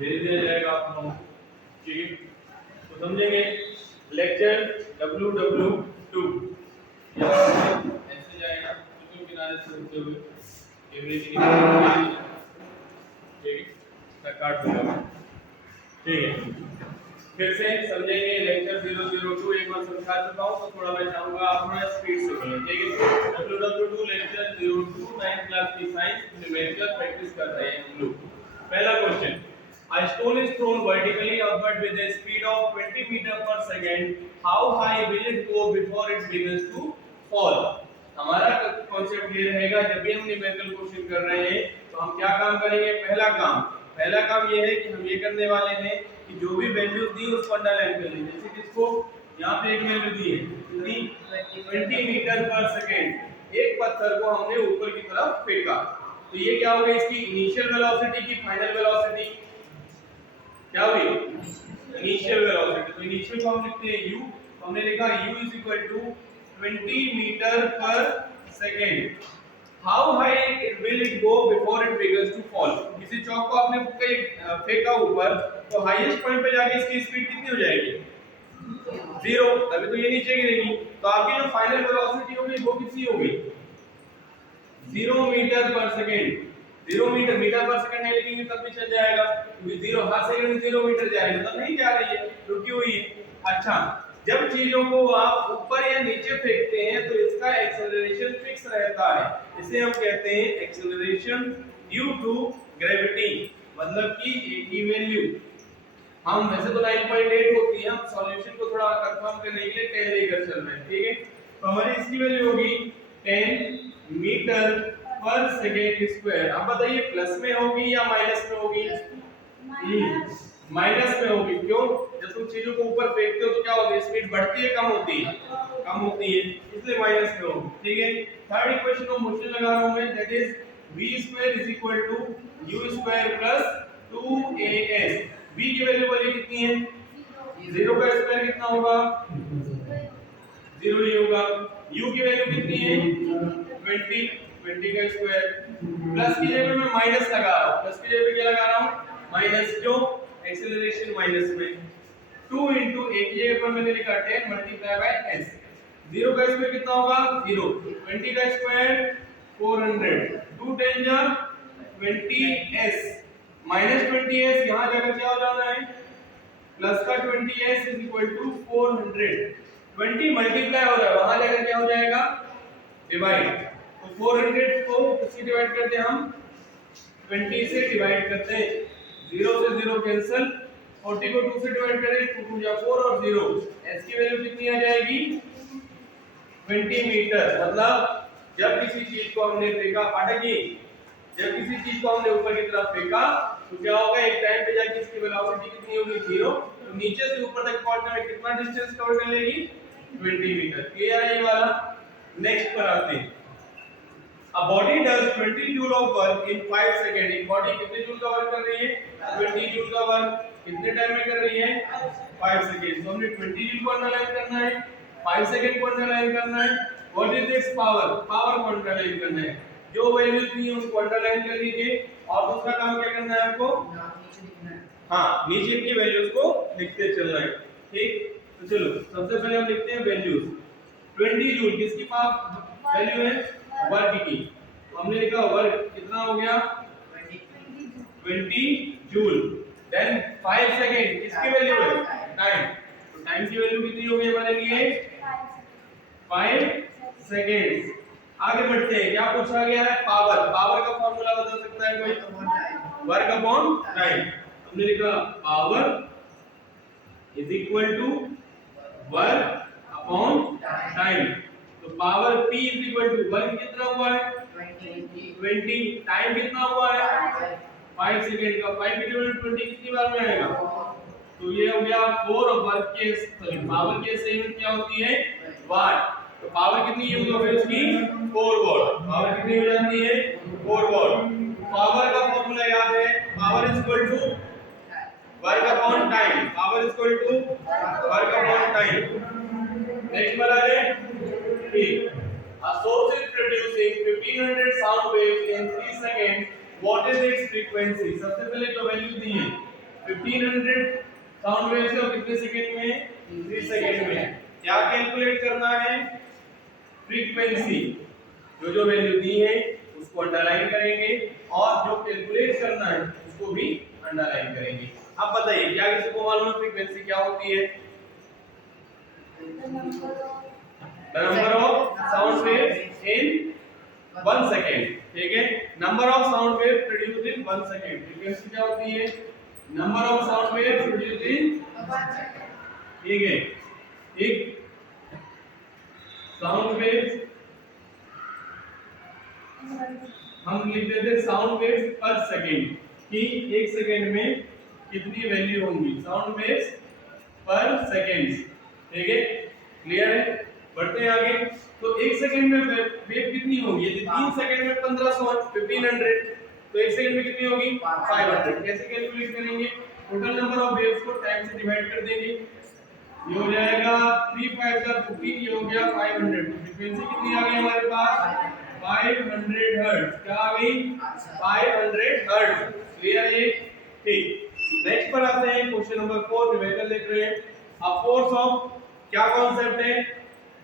धीरे धीरे जाएगा आप लोगों को, ठीक है। तो समझेंगे लेक्चर WW2 ऐसे जाएगा बिल्कुल किनारे से होते हुए एवरेज ठीक है, काट दूंगा, ठीक है। फिर से समझेंगे लेक्चर 002 एक बार समझा चुका हूं, तो थोड़ा मैं चाहूंगा आप थोड़ा स्पीड से बोलें, ठीक है। WW2 लेक्चर 02 9th क्लास की साइंस न्यूमेरिकल प्रैक्टिस कर रहे हैं हम लोग। पहला question, a stone is thrown vertically upward with a speed of 20 meter per second, how high will it go before it begins to fall? हमारा concept ये रहेगा, जब भी हम न्यूमेरिकल क्वेश्चन कर रहे हैं तो हम क्या काम करेंगे। पहला काम ये है कि हम ये करने वाले हैं कि जो भी वैल्यू दी उसको अंडरलाइन कर लीजिए। जैसे कि इसको यहाँ पे एक वैल्यू दी है कितनी, 20 मीटर पर सेकेंड। एक पत्थर को हमने ऊपर की तरफ फेंका, तो ये क्या होगा, इसकी इनिशियल वेलोसिटी की फाइनल वेलोसिटी क्या हुई, इनिशियल वेलोसिटी। तो इनिशियल को हम लिखते हैं u, तो हमने लिखा u is equal to 20 metre per second. How high will it go before it begins to fall. किसी चौक को आपने फेंका ऊपर, तो हाईएस्ट पॉइंट पे जाके इसकी स्पीड कितनी हो जाएगी, 0, तभी तो ये नीचे गिरेगी। तो आपकी जो फाइनल वेलोसिटी होगी वो कितनी होगी, 0 metre per second. 0 metre per second नहीं लिखेंगे तब भी चल जाएगा, क्योंकि 0 हर सेकंड में 0 मीटर जाएगा, तब नहीं जा रही है, रुकी हुई है। अच्छा, जब चीजों को आप ऊपर या नीचे फेंकते हैं तो इसका एक्सेलरेशन फिक्स रहता है, इसे हम कहते हैं एक्सेलरेशन ड्यू टू ग्रेविटी, मतलब कि a की वैल्यू हम वैसे तो 9.8 होती है, हम सॉल्यूशन को थोड़ा कंफर्म करने के लिए 10 लेकर चल रहे हैं, ठीक है। तो हमारी इसकी वैल्यू होगी 10 मीटर पर सेकेंड स्क्वायर। अब बताइए प्लस में होगी या माइनस में होगी, माइनस में होगी। क्यों, जब तुम चीजों को ऊपर फेंकते हो तो क्या होता है, स्पीड बढ़ती है कम होती है, कम होती है, इसलिए माइनस में होगी, ठीक है। थर्ड इक्वेशन को मुझे लगा रहा हूं मैं, that is v² is equal to u² plus 2as। v की वैल्यू वाली कितनी है, 0 का स्क्वायर कितना होगा, 0 ही होगा। u की वैल्यू कितनी है, 20 का स्क्वायर। प्लस की जगह मैं माइनस लगा रहा हूं, प्लस की जगह क्या लगा रहा हूं, माइनस, क्यों, एक्सेलरेशन माइनस में। 2 into a की जगह पर मैंने लिखा 10 मल्टीप्लाई बाय s। 0 का स्क्वायर कितना होगा, 0। 20 का स्क्वायर 400, 2 10 जा 20s माइनस 20s, यहां जाकर क्या हो जाना है, प्लस का 20s is equal to 400। 20 multiply हो रहा है, वहां जाकर क्या हो जाएगा, डिवाइड। तो 400 को किससे डिवाइड करते हैं हम, 20 से डिवाइड करते हैं, 0 से 0 कैंसिल, 40 को 2 से डिवाइड करें, 2 2 जा 4 और 0, s की वैल्यू कितनी आ जाएगी, 20 मीटर। मतलब जब किसी चीज को हमने फेंका, अटकी, जब किसी चीज को हमने ऊपर की तरफ फेंका तो क्या होगा, एक टाइम पे जाके इसकी वेलोसिटी कितनी होगी, 0। तो नीचे से ऊपर तक पहुंचने में कितना डिस्टेंस कवर कर लेगी, 20 मीटर। क्लियर है ये वाला। नेक्स्ट पर आते हैं, A body does 20 joule of work in 5 seconds। एक बॉडी कितने जूल का वर्क कर रही है, 20 जूल का वर्क कितने टाइम में कर रही है, 5 सेकंड। तो हमने 20 जूल को एनालाइज करना है, 5 सेकंड को एनालाइज करना है। What is this power, power को एनालाइज करना है। जो वैल्यूज दी है उनको अंडरलाइन कर लीजिए, और दूसरा काम क्या करना है आपको, हाँ, नीचे की वैल्यूज को लिखते चलना है, ठीक। तो चलो सबसे पहले हम लिखते हैं वैल्यूज। 20 जूल किसकी पावर वैल्यू है, वर्क की। हमने लिखा वर्क कितना हो गया, 20 जूल। देन 5 सेकंड किसकी वैल्यू है, टाइम। तो टाइम की वैल्यू कितनी हो गई हमारे लिए, 5 सेकंड्स। आगे बढ़ते हैं, क्या पूछा गया है, पावर। पावर का फार्मूला बदल सकता है कोई, वर्क अपॉन टाइम। हमने लिखा power is equal to work upon time. तो power P is equal to work कितना हुआ है, 20, टाइम कितना हुआ है, 5 सेकंड का, 5 डिवाइडेड 20 कितनी बार में आएगा, तो ये हो गया 4। और वर्क के सॉरी पावर के सही यूनिट क्या होती है, वाट। तो पावर कितनी यूज होगी उसकी, 4 वाट। पावर कितनी हो जाती है, 4 वाट। पावर का फार्मूला याद है, power is equal to work upon time, power is equal to work upon time. Next पर आ जाए, a source is producing 1500 sound waves in 3 seconds, what is its frequency। सबसे पहले जो वैल्यू दी है 1500 साउंड वेव्स को कितने सेकंड में? 3 सेकंड में। क्या कैलकुलेट करना है? फ्रीक्वेंसी। जो वैल्यू दी है उसको अंडरलाइन करेंगे और जो कैलकुलेट करना है उसको भी अंडरलाइन करेंगे। अब बताइए क्या किसी को मालूम है फ्रीक्वेंसी क्या होती है? The number of sound waves in 1 second, ठीक है? Number of sound waves produced in 1 second. Frequency क्या होती है? Number of sound waves produced in 1 second. ठीक है? एक साउंड वेव्स हम लिखते थे साउंड वेव्स पर सेकंड कि 1 सेकंड में कितनी वैल्यू होंगी साउंड वेव्स पर सेकंड, ठीक है? क्लियर है? बढ़ते हैं आगे। तो 1 सेकंड में वेव कितनी होगी? यदि 3 सेकंड में 1500 1500 तो 1 सेकंड में कितनी होगी? 500। कैसे कैलकुलेट करेंगे? टोटल नंबर ऑफ वेव्स को टाइम से डिवाइड कर देंगे। ये हो जाएगा 3 5 का 15, ये हो गया 500। फ्रीक्वेंसी कितनी आ गई हमारे पास? 500 हर्ट्ज। क्या आ गई? 500 हर्ट्ज। क्लियर है? ठीक। नेक्स्ट पर आते हैं क्वेश्चन नंबर 4 रिवाइजल देख रहे हैं। अब फोर्स ऑफ क्या कॉन्सेप्ट है?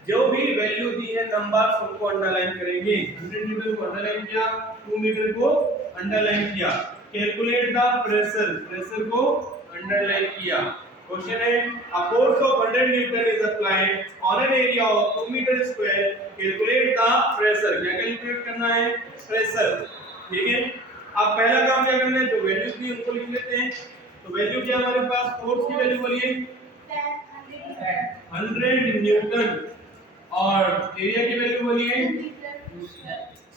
जो भी वैल्यू दी है नंबर्स उनको अंडरलाइन करेंगे। 100 मीटर को अंडरलाइन किया, 2 मीटर को अंडरलाइन किया। कैलकुलेट द प्रेशर, प्रेशर को अंडरलाइन किया। क्वेश्चन है a force of 100 newton is applied on an area of 2 metre square, calculate the pressure. क्या कैलकुलेट करना है? प्रेशर। ठीक है? अब पहला काम क्या करना है? जो वैल्यूज दी उनको लिख लेते हैं। तो वैल्यू क्या हमारे पास? फोर्स की वैल्यू बोलिए 100 न्यूटन और एरिया की वैल्यू बोलिए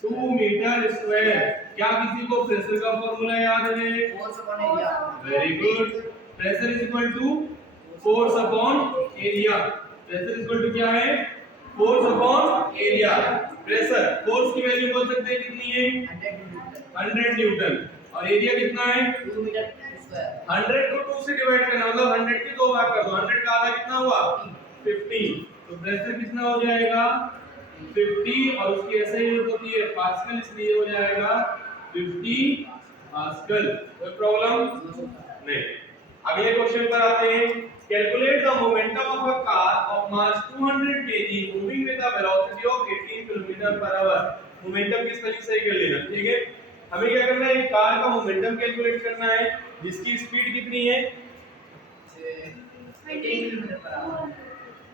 2 मीटर स्क्वायर। क्या किसी को प्रेशर का फॉर्मूला याद है? Force upon area. Very good. Pressure is equal to force upon area. Pressure is equal to क्या है? Force upon area. Pressure force की वैल्यू बोल सकते हैं कितनी है? 100 न्यूटन और एरिया कितना है? 2 मीटर स्क्वायर। 100 को 2 से डिवाइड करना मतलब 100 के 2 भाग कर दो। 100 का आधा कितना हुआ? 50। तो प्रेशर कितना हो जाएगा? 50 और उसकी ऐसे यूनिट होती है पास्कल, इसलिए हो जाएगा 50 पास्कल। कोई प्रॉब्लम नहीं। अगले क्वेश्चन पर आते हैं। Calculate the momentum of a car of mass 200 kg moving with a velocity of 18 km/h। Momentum की स्पेलिंग सही कर लेना, ठीक है? हमें क्या करना है? एक कार का मोमेंटम कैलकुलेट करना है जिसकी स्पीड कितनी है? 18 km/h।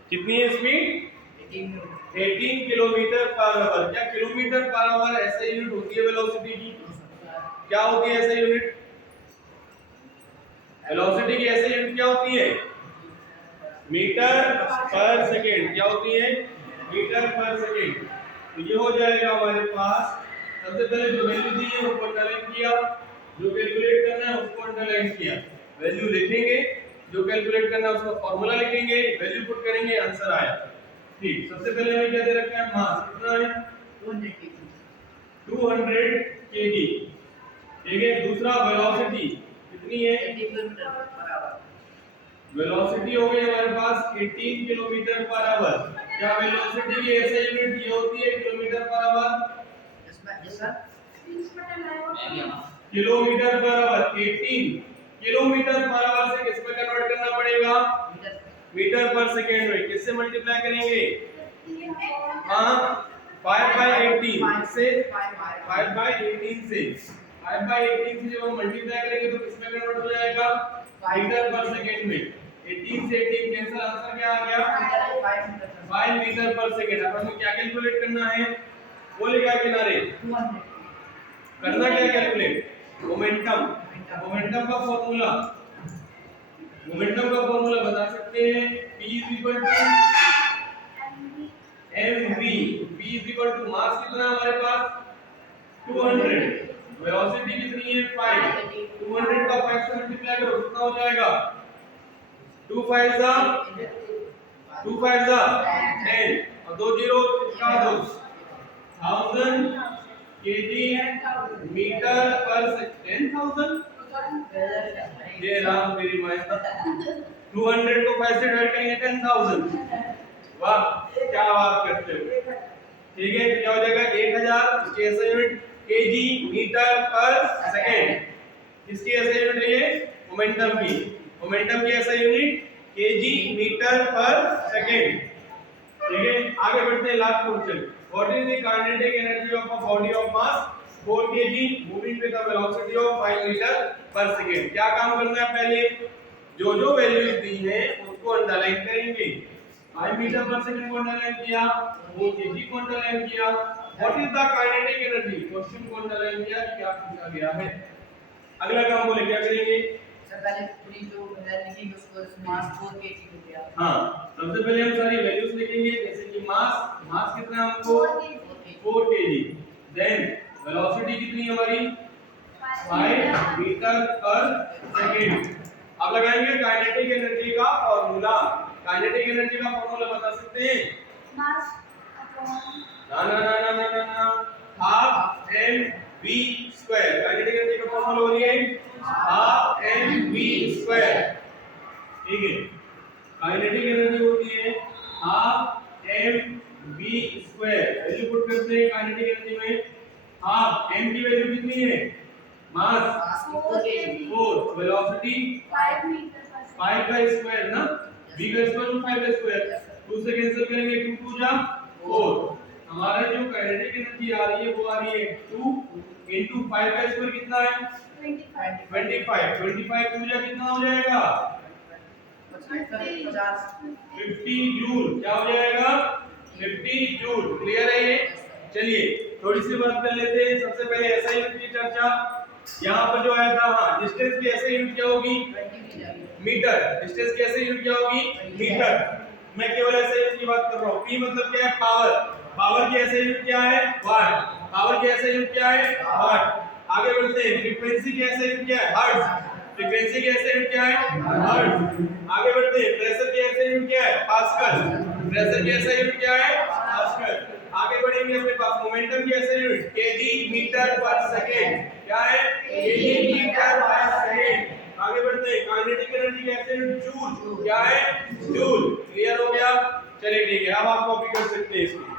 कितनी है स्पीड? 18 km/h। क्या km/h ऐसे यूनिट होती है वेलोसिटी की? क्या होती है ऐसे यूनिट? वेलोसिटी की ऐसे यूनिट क्या होती है? Metre per second. क्या होती है? Metre per second. तो ये हो जाएगा हमारे पास। सबसे पहले जो वैल्यू दी है उसको अंडरलाइन किया, जो कैलकुलेट करना है उसको अंडरलाइन किया। वैल्यू लिखेंगे, जो कैलकुलेट करना है उसका फार्मूला लिखेंगे, वैल्यू पुट करेंगे, आंसर आया। ठीक। सबसे पहले हमें क्या दे रखा है? मास कितना है? 200 kg। ठीक है? दूसरा वेलोसिटी कितनी है? 80 km/h। वेलोसिटी हो गई हमारे पास 18 km/h। क्या वेलोसिटी की ऐसे यूनिट ये होती है km/h? Yes sir. km/h। 18 km/h से किस में कन्वर्ट करना पड़ेगा? मीटर पर सेकंड में। किससे मल्टीप्लाई करेंगे? हां 5/18 से 5/18 से 5/18 से जब हम मल्टीप्लाई करेंगे तो किस में कन्वर्ट हो जाएगा? मीटर पर सेकंड में। 18 से 18 कैंसिल, आंसर क्या आ गया? 5 मीटर पर सेकंड। अब हमें क्या कैलकुलेट करना है? वो लिखा है किनारे। करना क्या कैलकुलेट? मोमेंटम। मोमेंटम का फॉर्मूला बता सकते हैं P = mv। P = मास कितना है हमारे पास? 200। वेलोसिटी कितनी है? 5। 200 का 5 से मल्टीप्लाई करो कितना हो जाएगा? 2 5 जा 10 और 2 जीरो का 2 1000 kg मीटर पर सेकंड। 10,000 ये राम मेरी माय। 200 को 5 से डिवाइड करेंगे 10,000। वाह क्या बात करते हो। ठीक है? क्या हो जाएगा? 1000 इसकी ऐसे unit kg metre per second. इसकी ऐसे यूनिट है ये मोमेंटम की ऐसा unit KG metre per second. ठीक है, आगे बढ़ते हैं last question. What is the kinetic energy of a body of mass 4 kg moving with the velocity of 5 metre per second. क्या काम करना है, पहले जो वैल्यूज दी हैं उसको अंडरलाइन करेंगे। 5 मीटर पर सेकंड को अंडरलाइन किया, 4 kg को अंडरलाइन किया। What is the kinetic energy, question को अंडरलाइन किया कि क्या पूछा गया है। अगला काम बोले क्या करेंगे, सर पहले पूरी जो है लिखेंगे उसको मास 4 kg हो गया। हाँ, सबसे पहले हम सारी वैल्यूज लिखेंगे, जैसे कि मास कितना है हमको 4 kg, देन वेलोसिटी कितनी है हमारी 5 मीटर पर सेकंड। अब लगाएंगे काइनेटिक एनर्जी का फार्मूला। काइनेटिक एनर्जी का फार्मूला बता सकते हैं, ना ना ना ना ना ना ना half mv square. Kinetic energy का फार्मूला हो रही है हाफ mv स्क्वायर। ठीक है, काइनेटिक एनर्जी होती है half mv square. Value put करते हैं काइनेटिक एनर्जी में। हाफ m की वैल्यू कितनी है, मास 4 kg 4, वेलोसिटी 5 का स्क्वायर ना, v का स्क्वायर 5 का स्क्वायर, 2 से कैंसिल करेंगे, 2 2 जा 4। हमारा जो काइनेटिक एनर्जी आ रही है वो आ रही है 2 into 5 का स्क्वायर कितना है 25। 25 2 जा कितना हो जाएगा 50 जूल। क्या हो जाएगा 50 जूल। क्लियर है ये। चलिए थोड़ी सी बात कर लेते हैं। सबसे पहले एसआई यूनिट की चर्चा यहाँ पर जो आया था, हाँ, डिस्टेंस की एसआई यूनिट क्या होगी मीटर। डिस्टेंस की एसआई यूनिट क्या होगी मीटर। मैं केवल एसआई यूनिट की बात कर रहा हूँ। पी मतलब क्या है पावर, पावर की एसआई यूनिट क्या है वाट, पावर की एसआई यूनिट क्या है वाट। आगे बढ़ते हैं, फ्रीक्वेंसी की एसआई यूनिट क्या है हर्ट्ज, फ्रीक्वेंसी की एसआई यूनिट क्या है हर्ट्ज। आगे बढ़ते हैं, प्रेशर की एसआई यूनिट क्या है पास्कल, प्रेशर की एसआई यूनिट क्या है पास्कल। आगे बढ़ेंगे अपने पास मोमेंटम की SI unit KG metre per second, क्या है केजी मीटर पर सेकंड। आगे बढ़ते हैं, काइनेटिक एनर्जी की एसआई यूनिट जूल, क्या है जूल। क्लियर हो गया। चलिए ठीक है, अब आप कॉपी कर सकते हैं इसको।